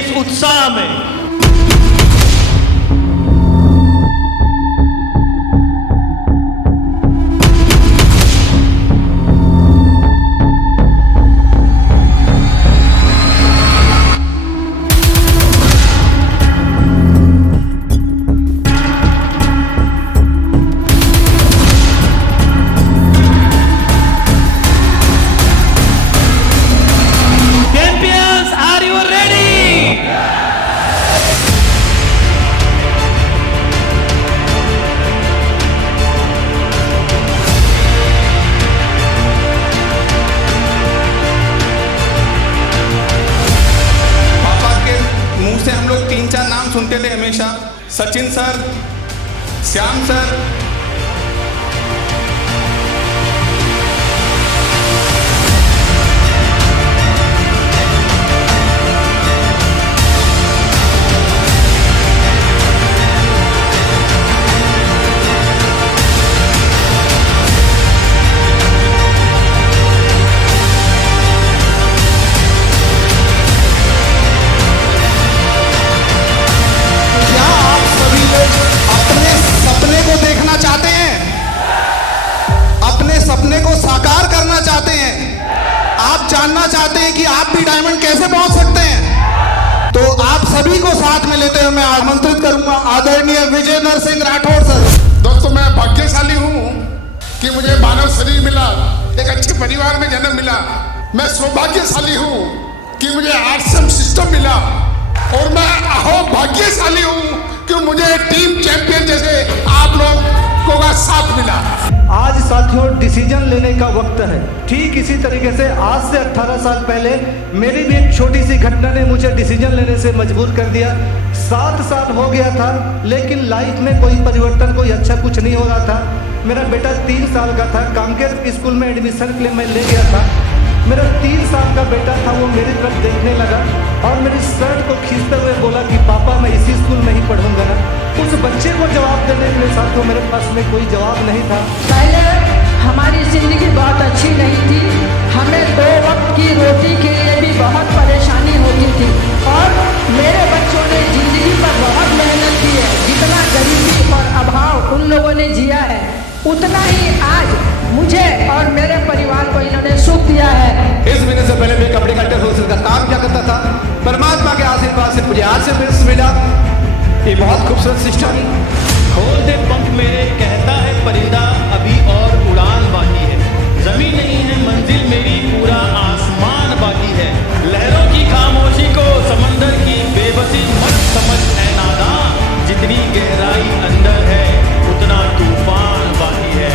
इस उत्साह में सुनते थे हमेशा, सचिन सर, श्याम सर, जानना चाहते हैं कि आप भी डायमंड कैसे पहुंच सकते हैं, तो आप सभी को साथ में लेते हुए मैं आमंत्रित करूंगा आदरणीय विजय नरसिंह राठौड़ सर। दोस्तों, मैं भाग्यशाली हूं कि मुझे मानव शरीर मिला, एक अच्छे परिवार में जन्म मिला। मैं सौभाग्यशाली हूं कि मुझे आश्रम सिस्टम मिला, और मैं भाग्यशाली हूं कि मुझे टीम चैंपियन जैसे आप लोगों का साथ मिला। आज साथियों डिसीजन लेने का वक्त है। ठीक इसी तरीके से आज से 18 साल पहले मेरी भी एक छोटी सी घटना ने मुझे डिसीजन लेने से मजबूर कर दिया। 7 साल हो गया था, लेकिन लाइफ में कोई परिवर्तन, कोई अच्छा कुछ नहीं हो रहा था। मेरा बेटा 3 साल का था, कामकेर स्कूल में एडमिशन के लिए मैं ले गया था। मेरा 3 साल का बेटा था, वो मेरी तरफ देखने लगा और मेरी शर्ट को खींचते हुए बोला कि पापा मैं इसी स्कूल में ही पढ़ूंगा ना। उस बच्चे को जवाब देने के लिए साथियों मेरे पास में कोई जवाब नहीं था। पहले हमारी जिंदगी बहुत अच्छी नहीं थी, हमें 2 वक्त की रोटी के लिए भी बहुत परेशानी होती थी, और मेरे बच्चों ने जिंदगी पर बहुत मेहनत की है। जितना गरीबी और अभाव उन लोगों ने जिया है, उतना ही आज मुझे और मेरे परिवार को इन्होंने सुख दिया है। इस महीने से पहले मैं कपड़े कल्चर होलसेल का काम क्या करता था, परमात्मा के आशीर्वाद से मुझे आज से मिला ये बहुत खूबसूरत सिस्टम। खोल दे पंख मेरे, कहता है परिंदा, अभी और उड़ान बाकी है। जमीन नहीं है मंजिल मेरी, पूरा आसमान बाकी है। लहरों की खामोशी को समंदर की बेबसी मत समझ ऐ नादान, जितनी गहराई अंदर है उतना तूफान बाकी है।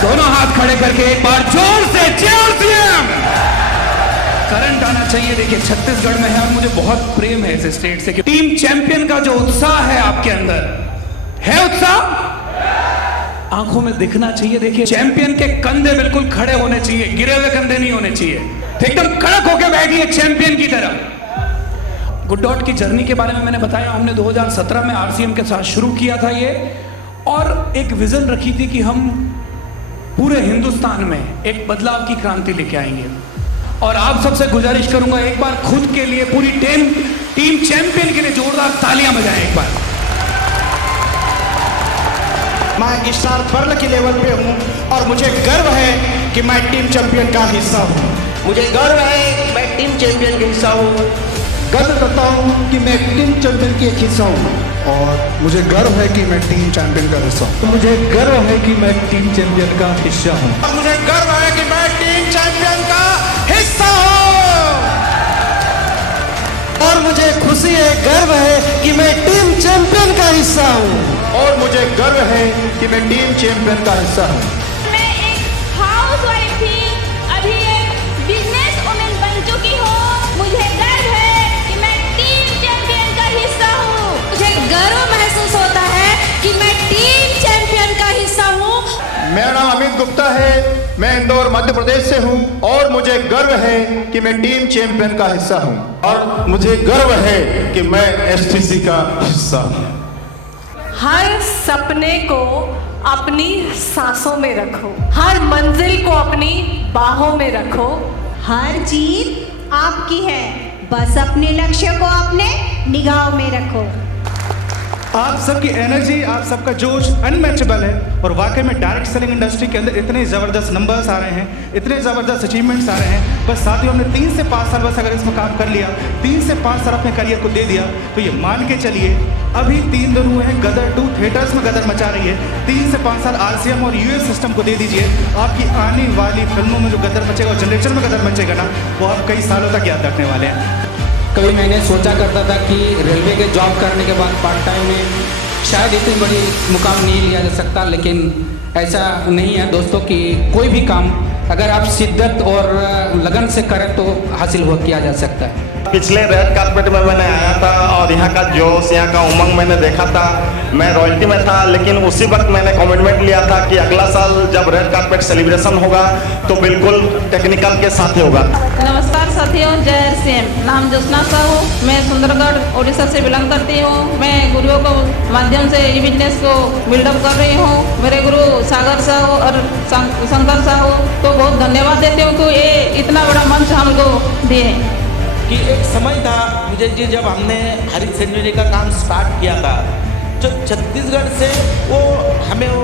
दोनों हाथ खड़े करके एक बार जोर से करंट आना चाहिए। देखिए छत्तीसगढ़ में है और मुझे बहुत प्रेम है इस स्टेट से कि टीम चैंपियन का जो उत्साह है आपके अंदर है, उत्साह आंखों में दिखना चाहिए। देखिए चैंपियन के कंधे बिल्कुल खड़े होने चाहिए, गिरे हुए कंधे नहीं होने चाहिए, एकदम कड़क होकर बैठिए चैंपियन की तरह। गुड डॉट की जर्नी के बारे में मैंने बताया, हमने 2017 में आरसीएम के साथ शुरू किया था ये, और एक विजन रखी थी कि हम पूरे हिंदुस्तान में एक बदलाव की क्रांति लेके आएंगे। और आप सबसे गुजारिश करूंगा एक बार खुद के लिए, पूरी टीम चैंपियन के लिए जोरदार तालियां बजाएं एक बार। मैं स्टार पर्ल के लेवल पे हूँ और मुझे गर्व है कि मैं टीम चैंपियन का हिस्सा हूँ। मुझे गर्व है कि मैं टीम चैंपियन का हिस्सा हूँ। गर्व करता हूँ कि मैं टीम चैंपियन की एक हिस्सा हूँ, और मुझे गर्व है कि मैं टीम चैंपियन का हिस्सा हूँ। मुझे गर्व है कि मैं टीम चैंपियन का हिस्सा हूँ। मुझे गर्व है कि मैं टीम चैंपियन का हिस्सा हूँ। और मुझे खुशी है, गर्व है कि मैं टीम चैंपियन का हिस्सा हूँ। और मुझे गर्व है कि मैं टीम चैंपियन का हिस्सा हूँ। मैं एक हाउसवाइफ थी, अभी एक बिजनेस वुमेन बन चुकी हूँ। मुझे गर्व है कि मैं टीम चैंपियन का हिस्सा हूँ। मुझे गर्व महसूस होता है कि मैं टीम चैंपियन का हिस्सा हूँ। मेरा नाम अमित गुप्ता है, मैं इंदौर मध्य प्रदेश से हूँ और मुझे गर्व है कि मैं टीम चैंपियन का हिस्सा हूँ। और मुझे गर्व है कि मैं एसटीसी का हिस्सा हूँ। हर सपने को अपनी सांसों में रखो, हर मंजिल को अपनी बाहों में रखो। हर जीत आपकी है, बस अपने लक्ष्य को अपने निगाहों में रखो। आप सबकी एनर्जी, आप सबका जोश अनमैचेबल है और वाकई में डायरेक्ट सेलिंग इंडस्ट्री के अंदर इतने ज़बरदस्त नंबर्स आ रहे हैं, इतने ज़बरदस्त अचीवमेंट्स आ रहे हैं। बस साथियों, हमने 3 से 5 साल बस अगर इसमें काम कर लिया, 3 से 5 साल अपने करियर को दे दिया, तो ये मान के चलिए अभी 3 दिन हुए हैं, गदर 2 थिएटर्स में गदर मचा रही है। 3 से 5 साल RCM और US सिस्टम को दे दीजिए, आपकी आने वाली फिल्मों में जो गदर मचेगा और जनरेशन में गदर मचेगा ना, वो आप कई सालों तक याद रखने वाले हैं। कभी मैंने सोचा करता था कि रेलवे के जॉब करने के बाद पार्ट टाइम में शायद इतनी बड़ी मुकाम नहीं लिया जा सकता, लेकिन ऐसा नहीं है दोस्तों कि कोई भी काम अगर आप शिद्दत और लगन से करें तो हासिल हो किया जा सकता है। पिछले रेड कार्पेट में मैंने आया था और यहाँ का जोश, यहाँ का उमंग मैंने देखा था। मैं रॉयल्टी में था, लेकिन उसी वक्त मैंने कमिटमेंट लिया था कि अगला साल जब रेड कार्पेट सेलिब्रेशन होगा तो बिल्कुल टेक्निकल के साथ ही होगा। नमस्कार साथियों, जय RCM। नाम ज्योत्सना साहू, मैं सुंदरगढ़ उड़ीसा से बिलोंग करती हूँ। मैं गुरुओं को माध्यम से ई बिजनेस को बिल्डअप कर रही हूँ। मेरे गुरु सागर साहू और शंकर साहू को बहुत धन्यवाद देती हूँ कि ये इतना बड़ा मंच हमको दिए। कि एक समय था विजय जी, जब हमने हरित संजीवनी का काम स्टार्ट किया था, जो छत्तीसगढ़ से वो हमें वो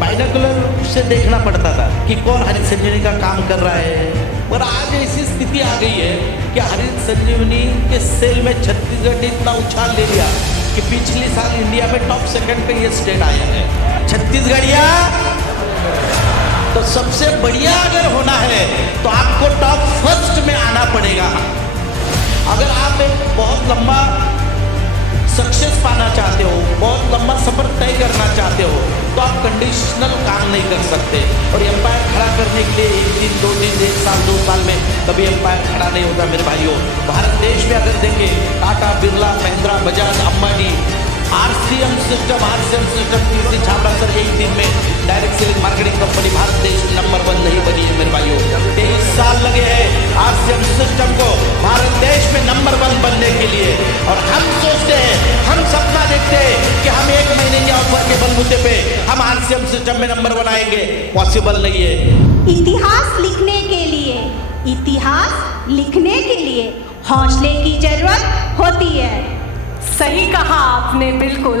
बाइनोकुलर से देखना पड़ता था कि कौन हरित संजीवनी का काम कर रहा है। और आज ऐसी स्थिति आ गई है कि हरित संजीवनी के सेल में छत्तीसगढ़ ने इतना उछाल ले लिया कि पिछले साल इंडिया में टॉप 2 पे ये स्टेट आया है। छत्तीसगढ़िया तो सबसे बढ़िया अगर होना है तो आपको टॉप 1 में आना पड़ेगा। अगर आप एक बहुत लंबा सक्सेस पाना चाहते हो, बहुत लंबा सफर तय करना चाहते हो, तो आप कंडीशनल काम नहीं कर सकते। और एम्पायर खड़ा करने के लिए 1 दिन 2 दिन 1 साल 2 साल में कभी एम्पायर खड़ा नहीं होता मेरे भाइयों। भारत देश में अगर देखें, टाटा, बिरला, महिंद्रा, बजाज, अंबानी, RCM सिस्टम तीसरी छापरा सर 1 दिन में direct selling marketing company Bharat देश नंबर 1 नहीं बनी है मेरे भाइयों। 23 साल लगे हैं RCM सिस्टम को भारत देश में नंबर 1 बनने के लिए। और हम सोचते हैं, हम सपना देखते हैं कि हम 1 महीने के ऑफर के बलबूते पे हम RCM सिस्टम में नंबर 1 आएंगे। पॉसिबल नहीं है। इतिहास लिखने के लिए, इतिहास लिखने के लिए हौसले की जरूरत होती है। सही कहा आपने, बिल्कुल।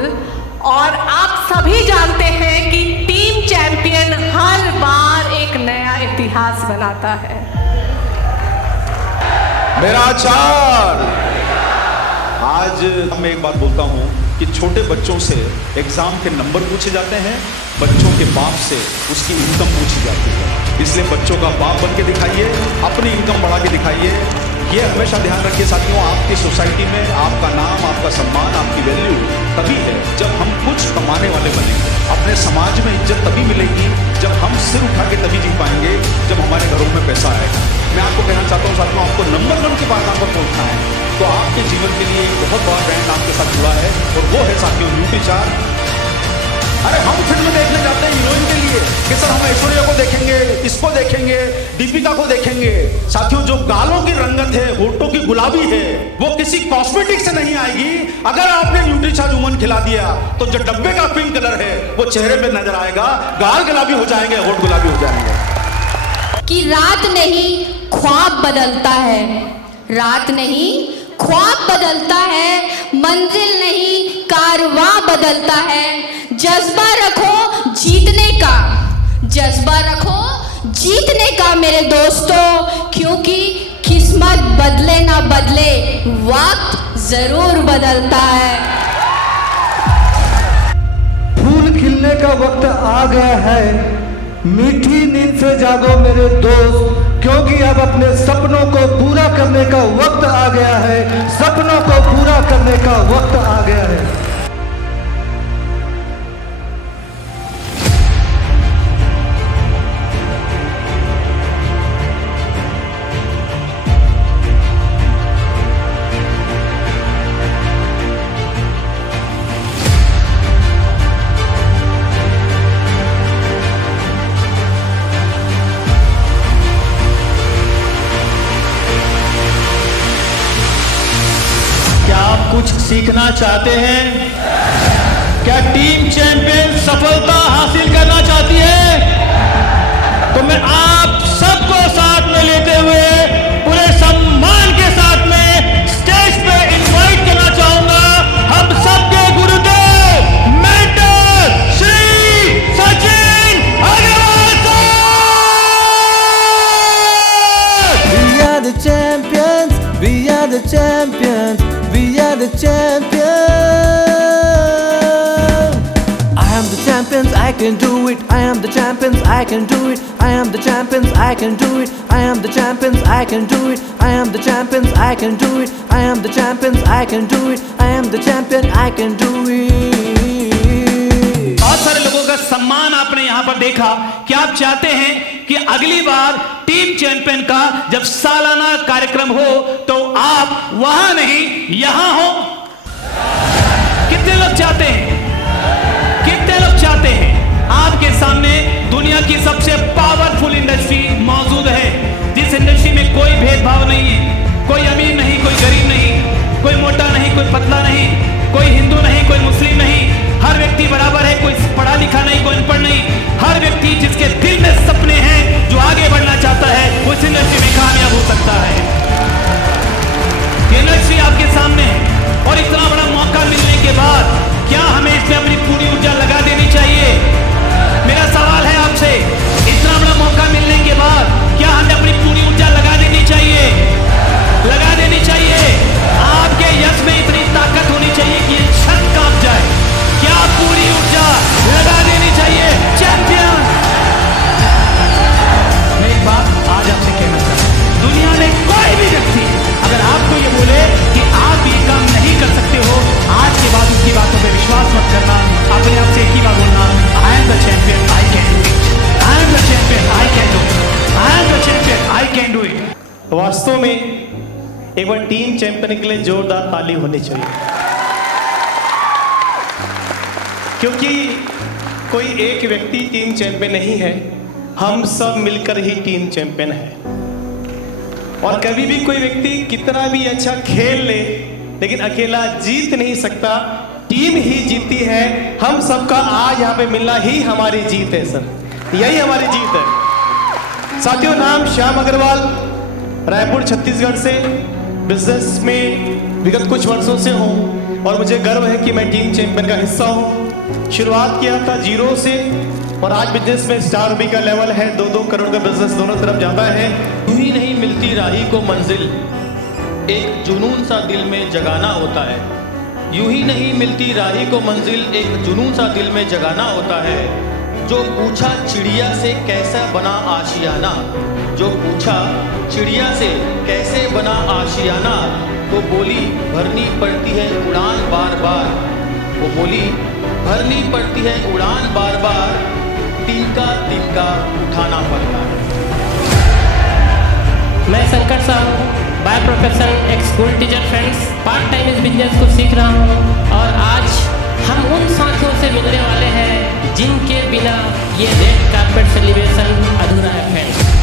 और आप सभी जानते हैं कि टीम चैंपियन हर बार एक नया इतिहास बनाता है। मेरा आचार। आज मैं एक बात बोलता हूँ कि छोटे बच्चों से एग्जाम के नंबर पूछे जाते हैं, बच्चों के बाप से उसकी इनकम पूछी जाती है। इसलिए बच्चों का बाप बन के दिखाइए, अपनी इनकम बढ़ा के दिखाइए। ये हमेशा ध्यान रखिए साथियों, आपकी सोसाइटी में आपका नाम, आपका सम्मान, आपकी वैल्यू तभी है जब हम कुछ कमाने वाले बनेंगे। अपने समाज में इज्जत तभी मिलेगी जब हम सिर उठा के तभी जी पाएंगे, जब हमारे घरों में पैसा आएगा। मैं आपको कहना चाहता हूँ साथियों, आपको नंबर 1 के बारे पर पहुँचना है तो आपके जीवन के लिए एक बहुत बड़ा ब्रांड आपके साथ जुड़ा है और वो है साथियों न्यूट्रीचार्ज। अरे हम फिल्म देखने जाते हैं हीरोइन के लिए कि सर हम ऐश्वर्या को देखेंगे, इसको देखेंगे, दीपिका को देखेंगे। साथियों, जो गालों की रंगत है, होठों की गुलाबी है, वो किसी कॉस्मेटिक से नहीं आएगी। अगर आपने न्यूट्रीचार्ज वुमन खिला दिया तो जो डब्बे का पिंक कलर है वो चेहरे पे नजर आएगा, गाल गुलाबी हो जाएंगे, होठ गुलाबी हो जाएंगे। कि रात नहीं ख्वाब बदलता है, रात नहीं ख्वाब बदलता है, मंजिल नहीं कारवां बदलता है। जज्बा रखो जीतने का, जज्बा रखो जीतने का मेरे दोस्तों, क्योंकि किस्मत बदले ना बदले वक्त जरूर बदलता है। फूल खिलने का वक्त आ गया है, मीठी नींद से जागो मेरे दोस्त, क्योंकि अब अपने सपनों को पूरा करने का वक्त आ गया है। सपनों को पूरा करने का वक्त आ गया है। कुछ सीखना चाहते हैं? क्या टीम चैंपियन सफलता हासिल करना चाहती है? तो मैं आप सबको साथ में लेते हुए पूरे सम्मान के साथ में स्टेज पे इनवाइट करना चाहूंगा हम सबके गुरुदेव मेंटर श्री सचिन अग्रवाल साहब। We are the champions, we are the champions, we are the champions. I am the champions, I can do it. I am the champions, I can do it. I am the champions, I can do it. I am the champions, I can do it. I am the champions, I can do it. I am the champions, I can do it. I am the champion, I can do it. बहुत सारे लोगों का सम्मान आपने यहाँ पर देखा। क्या आप चाहते हैं कि अगली बार टीम चैंपियन का जब सालाना कार्यक्रम हो तो आप वहां नहीं यहां हो? कितने लोग चाहते हैं? कितने लोग चाहते हैं? आपके सामने दुनिया की सबसे पावरफुल इंडस्ट्री मौजूद है, जिस इंडस्ट्री में कोई भेदभाव नहीं है, कोई अमीर नहीं, कोई गरीब नहीं, कोई मोटा नहीं, कोई पतला नहीं, कोई हिंदू नहीं, कोई मुस्लिम नहीं, हर व्यक्ति बराबर है, कोई पढ़ा लिखा नहीं, कोई अनपढ़ नहीं, हर व्यक्ति जिसके दिल में सपने हैं, जो आगे बढ़ना चाहता है, उस इंडस्ट्री में कामयाब हो सकता है। ये इंडस्ट्री आपके सामने है और इतना बड़ा मौका मिलने के बाद क्या हमें इसमें अपनी पूरी ऊर्जा लगा देनी चाहिए? मेरा सवाल है आपसे, इतना बड़ा मौका मिलने के बाद क्या हमें अपनी पूरी ऊर्जा लगा देनी चाहिए? लगा देनी चाहिए। आपके यश में इतनी ताकत होनी चाहिए कि ये छत कांप जाए। क्या पूरी ऊर्जा लगा देनी चाहिए? चैंपियन, मैं एक बात आज आपसे कहना चाहता हूं, दुनिया में कोई भी व्यक्ति अगर आपको ये बोले कि आप ये काम नहीं कर सकते हो, आज के बाद उसकी बातों पे विश्वास मत करना। अपने आप से एक ही बात बोलना, I am the champion, I can do it. I am the champion, I can do it. I am the champion, I can do it. वास्तव में एक बार टीम चैंपियन के लिए जोरदार ताली होनी चाहिए, क्योंकि कोई एक व्यक्ति टीम चैंपियन नहीं है, हम सब मिलकर ही टीम चैंपियन है। और कभी भी कोई व्यक्ति कितना भी अच्छा खेल ले, लेकिन अकेला जीत नहीं सकता, टीम ही जीतती है। हम सबका आज यहाँ पे मिलना ही हमारी जीत है सर, यही हमारी जीत है। साथियों, नाम श्याम अग्रवाल, रायपुर छत्तीसगढ़ से बिजनेस में विगत कुछ वर्षों से हूँ और मुझे गर्व है कि मैं टीम चैंपियन का हिस्सा हूँ। शुरुआत किया था 0 से और आज बिजनेस में स्टार भी का लेवल है, 2-2 करोड़ का बिजनेस दोनों तरफ जाता है। यूं ही नहीं मिलती राही को मंजिल, एक जुनून सा दिल में जगाना होता है। यूं ही नहीं मिलती राही को मंजिल, एक जुनून सा दिल में जगाना होता है। जो पूछा चिड़िया से कैसा बना आशियाना, जो पूछा चिड़िया से कैसे बना आशियाना, तो बोली भरनी पड़ती है उड़ान बार बार। वो बोली भरनी पड़ती है उड़ान बार बार, तिनका तिनका उठाना पड़ता है। मैं शंकर साहू, बाय प्रोफेशन एक school teacher friends, part time इस बिजनेस को सीख रहा हूँ और आज हम उन साथियों से मिलने वाले हैं जिनके बिना ये रेड कार्पेट सेलिब्रेशन अधूरा है फ्रेंड्स।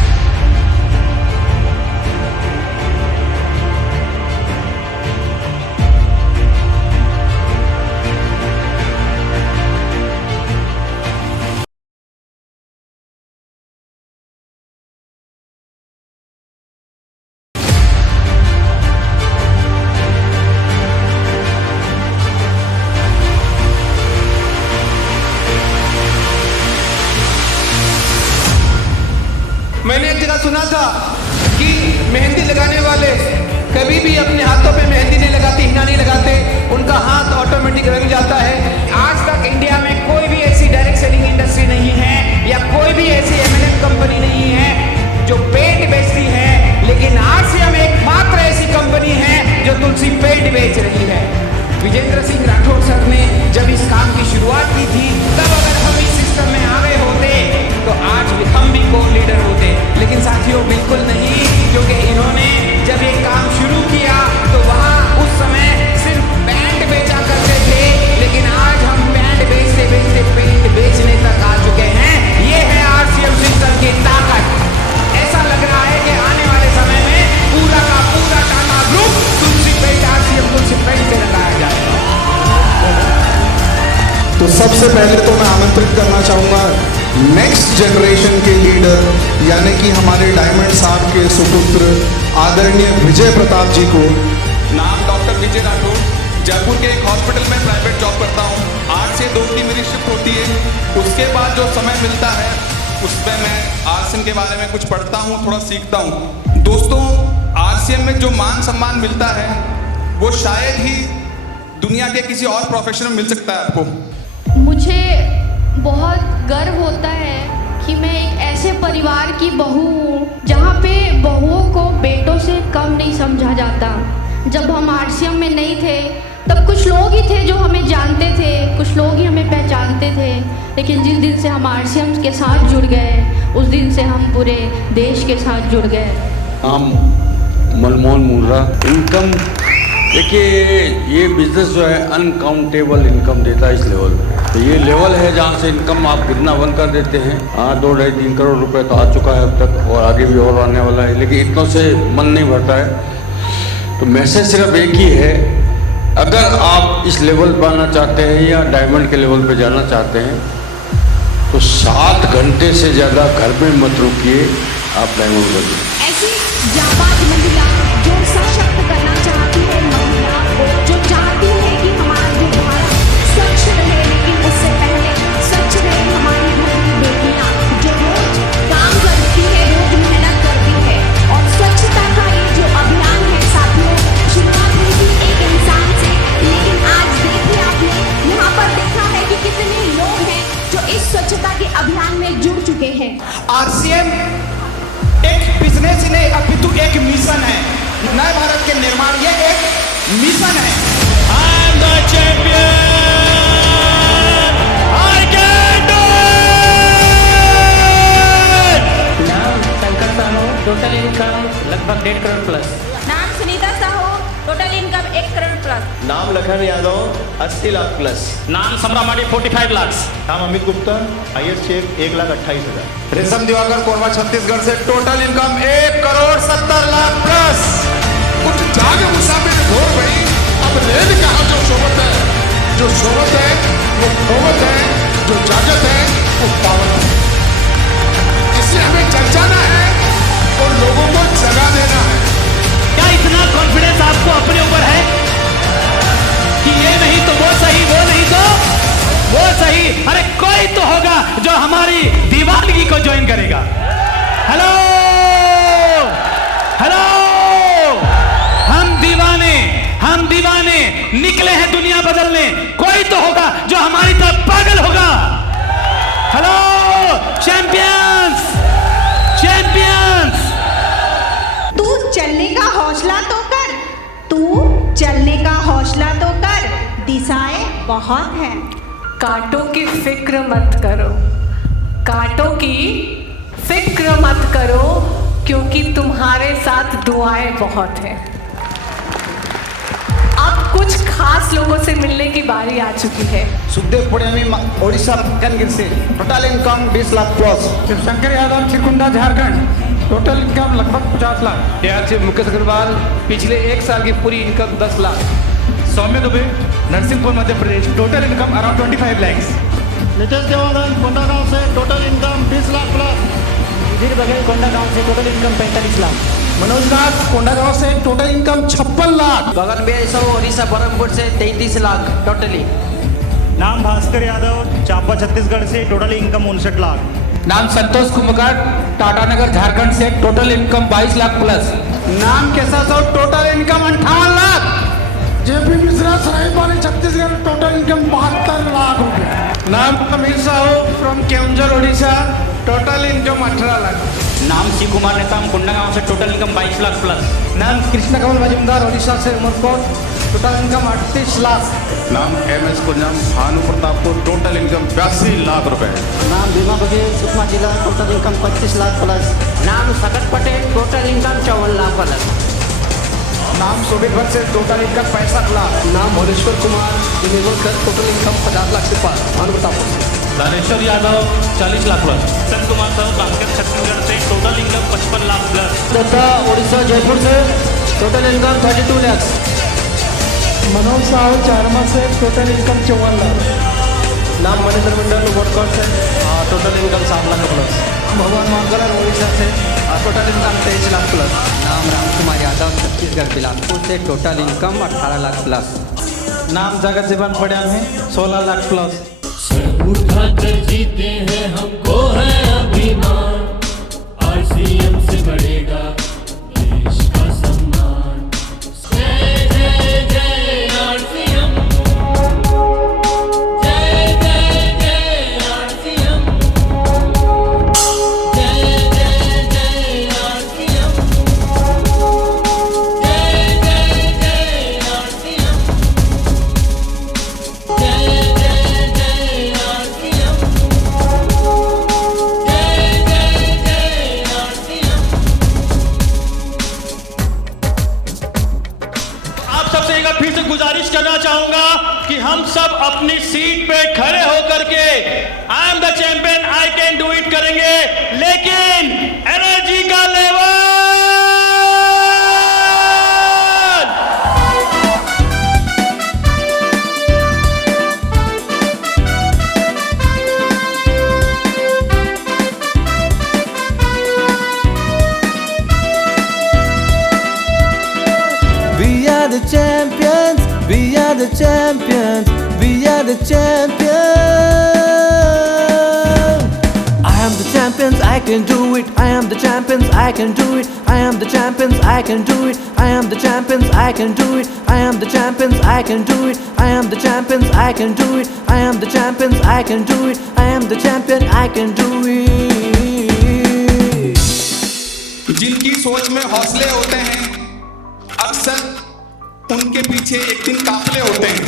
मैंने एक जगह सुना था कि मेहंदी लगाने वाले कभी भी अपने हाथों पे मेहंदी नहीं लगाते, हिना नहीं लगाते, उनका हाथ ऑटोमेटिक रंग जाता है। आज तक इंडिया में कोई भी ऐसी डायरेक्ट सेलिंग इंडस्ट्री नहीं है या कोई भी ऐसी M&M कंपनी नहीं है जो पेंट बेचती हम भी को लीडर होते, लेकिन साथियों बिल्कुल नहीं, क्योंकि इन्होंने जब ये काम शुरू किया तो वहाँ उस समय सिर्फ पैंट बेचा करते थे, लेकिन आज हम पैंट बेचते बेचते पेंट बेचने तक आ चुके हैं। ये है आरसीएम सिस्टम की ताकत। ऐसा लग रहा है कि आने वाले समय में पूरा का पूरा टाटा ग्रुप तुलसी पेंट आरसीएम तुलसी पेंट से लगाया जाएगा। तो सबसे पहले तो मैं आमंत्रित करना चाहूँगा नेक्स्ट जनरेशन के लीडर यानी कि हमारे डायमंड साहब के सुपुत्र आदरणीय विजय प्रताप जी को। नाम डॉक्टर विजय राठौर, जयपुर के एक हॉस्पिटल में प्राइवेट जॉब करता हूँ। 8 से 2 की मेरी शिफ्ट होती है। उसके बाद जो समय मिलता है उसमें मैं आरसीएम के बारे में कुछ पढ़ता हूँ, थोड़ा सीखता हूँ। दोस्तों, आरसीएम में जो मान सम्मान मिलता है वो शायद ही दुनिया के किसी और प्रोफेशन में मिल सकता है आपको। मुझे बहुत गर्व होता है कि मैं एक ऐसे परिवार की बहू हूँ जहाँ पे बहुओं को बेटों से कम नहीं समझा जाता। जब हम आरसीएम में नहीं थे तब कुछ लोग ही थे जो हमें जानते थे, कुछ लोग ही हमें पहचानते थे, लेकिन जिस दिन से हम आरसीएम के साथ जुड़ गए उस दिन से हम पूरे देश के साथ जुड़ गए। नाम मनमोहन मुर्रा। इनकम देखिए, ये बिजनेस जो है अनकाउंटेबल इनकम देता है इस लेवल में। तो ये लेवल है जहाँ से इनकम आप गिनना बंद कर देते हैं। हाँ, 2-2.5-3 करोड़ रुपए तो आ चुका है अब तक और आगे भी और आने वाला है, लेकिन इतनों से मन नहीं भरता है। तो मैसेज सिर्फ एक ही है, अगर आप इस लेवल पर आना चाहते हैं या डायमंड के लेवल पर जाना चाहते हैं तो 7 घंटे से ज़्यादा घर में मत रुकिए, आप डायमंड बनिए। ऐसी जाबाज महिला जो सशक्त करना चाहती है, महिला जो चाहती है कि हमारा जो भारत स्वच्छ रहे, लेकिन उससे पहले स्वच्छ रहे हमारी घर की बेटियां जो रोज काम करती है, रोज मेहनत करती है। और स्वच्छता का ये जो अभियान है साथियों, शुरुआत हुई थी एक इंसान से, लेकिन आज देखिए आपने यहाँ पर देखा है कि कितने लोग हैं जो इस स्वच्छता के अभियान में जुड़ चुके हैं। आरसीएम एक बिजनेस ही नहीं अपितु एक मिशन है। नए भारत के निर्माण ये एक मिशन है। I am the champion. I can do it. नाम शंकर साहू, टोटल इनकम लगभग 1.5 करोड़ प्लस। नाम Sunita Sahu, total income 1 crore plus. नाम लखन यादव, 80 लाख प्लस। नाम समरामाडी 45 लाख। नाम अमित गुप्ता, IAS चेक 1,28,000। रेशम दिवाकर कोरबा छत्तीसगढ़ से total income 1 crore 70 lakh plus. कुछ जागे मुसाफिर भोर गई, अब रेल कहा जो सोबत है, जो सोबत है वो खोवत है, जो जागत है वो पावत है। इसलिए हमें जगाना है और लोगों को जगा देना है। क्या इतना कॉन्फिडेंस आपको अपने ऊपर है कि ये नहीं तो वो सही, वो नहीं तो वो सही? अरे कोई तो होगा जो हमारी दीवानगी को ज्वाइन करेगा। हेलो हेलो, हम दीवाने निकले हैं दुनिया बदलने। कोई तो होगा जो हमारी तरफ पागल होगा। Hello champions, champions. तू चलने का हौसला तो कर, तू चलने का हौसला तो कर, दिशाएं बहुत हैं। कांटों की फिक्र मत करो, कांटों की फिक्र मत करो, क्योंकि तुम्हारे साथ दुआएं बहुत हैं। अब कुछ खास लोगों से मिलने की बारी आ चुकी है। सुखदेव पुड़ियामी ओडिशा कनगिर से total income 20 lakh plus. Shivshankar Yadav Chirkunda Jharkhand, total income लगभग 50 लाख। यार से मुकेश अग्रवाल, पिछले 1 साल की पूरी income 10 lakh. Saumya Dubey, Narsinghpur Madhya Pradesh, total income around 25 lakhs। Nitesh Devanand Kondagaon से total income 20 lakh plus. Sudhir Baghel Kondagaon से टोटल इनकम 45 लाख। मनोज नाथ कोंडागांव से टोटल इनकम 56 लाख। गगन बेसो ओडिशा बरमपुर से 33 लाख टोटली। नाम भास्कर यादव, चांपा छत्तीसगढ़ से टोटल इनकम 59 लाख। नाम संतोष कुमकार, टाटानगर झारखंड से टोटल इनकम 22 लाख प्लस। नाम केसा Sahu, total income 58 lakh. JP Mishra Saraipali Chhattisgarh, total income 72 lakh रुपए। नाम अमीर Sahu from Keonjhar Odisha, total income 18 lakh. नाम शिव कुमार नेताम कुंडा से टोटल इनकम 22 लाख प्लस। नाम कृष्ण कमल मजुमदार उड़ीसा से उमरकोट टोटल इनकम 38 लाख। नाम MS Kunjam Bhanu Pratappur total income 82 lakh रुपए। नाम भीमा बघेल सुकमा जिला टोटल इनकम 25 लाख प्लस। नाम Sakat Patel total income 54 lakh plus. नाम शोभित भट्ट से टोटल इनकम 65 लाख। नाम भोलेश्वर कुमार निगोलकर टोटल इनकम 50 लाख से पार भानु प्रतापपुर। दानेश्वर यादव 40 लाख प्लस। सन कुमार साहब बांकेर छत्तीसगढ़ से total income 55 lakh plus. Datta Orissa Jeypore से टोटल इनकम 32 लाख। मनोज साहू चारमा से टोटल इनकम 54 लाख। नाम मनिंदर मंडल वर्कआउट से टोटल इनकम 7 लाख प्लस। भगवान मांगलर उड़ीसा से टोटल इनकम 23 लाख प्लस। नाम राम कुमार यादव छत्तीसगढ़ बिलासपुर से टोटल इनकम 18 लाख प्लस। नाम जगत जीवन पड़ियाल में 16 लाख प्लस। उठाकर जीते हैं हमको है अभिमान, RCM से बढ़ेगा देश का सम्मान। जय जय जय RCM, जय जय जय RCM, जय जय जय RCM, जय जय जय RCM, जय फिर से गुजारिश करना चाहूंगा कि हम सब अपनी सीट पे खड़े होकर के I am the champion I can do it करेंगे, लेकिन एनर्जी का level We are the champions, we are the champions, we are the champions. I am the champions, I can do it. I am the champions, I can do it. I am the champions, I can do it. I am the champions, I can do it. I am the champions, I can do it. I am the champions, I can do it. I am the champions, I can do it. I am the champion, I can do it. जिनकी सोच में हौसले होते हैं, अक्सर उनके पीछे एक दिन काफिले होते हैं।